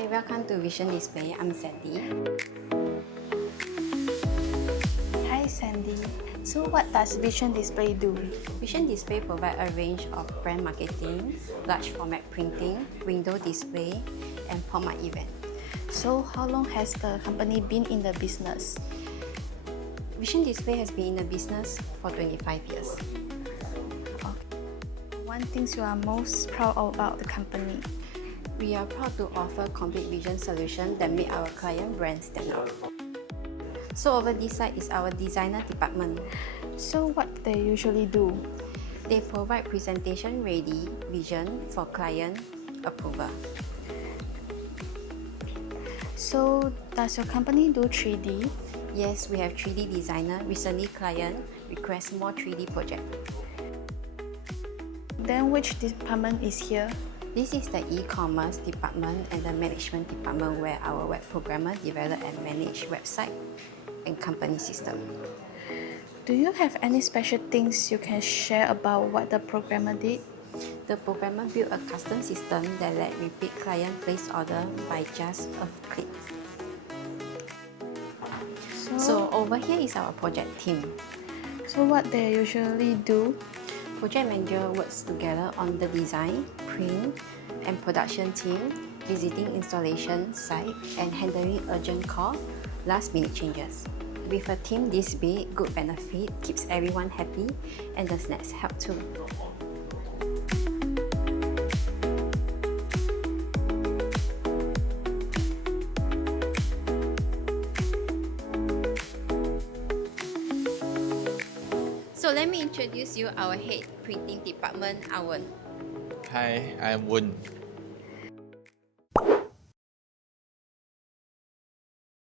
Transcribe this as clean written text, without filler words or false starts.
Hi, welcome to Vision Display. I'm Sandy. Hi Sandy. So what does Vision Display do? Vision Display provides a range of brand marketing, large format printing, window display, and pop-up event. So how long has the company been in the business? Vision Display has been in the business for 25 years. One thing you are most proud of about the company? We are proud to offer complete vision solution that make our client brand stand out. So over this side is our designer department. So what they usually do? They provide presentation ready vision for client approval. So does your company do 3D? Yes, we have 3D designer. Recently, client request more 3D project. Then which department is here? This is the e-commerce department and the management department where our web programmer develop and manage website and company system. Do you have any special things you can share about what the programmer did? The programmer built a custom system that let repeat client place order by just a click. So over here is our project team. So what they usually do? Project manager works together on the design, print, and production team, visiting installation site, and handling urgent call, last-minute changes. With a team this big, good benefit keeps everyone happy, and the snacks help too. So let me introduce you our head printing department, Awan. Hi, I'm Woon.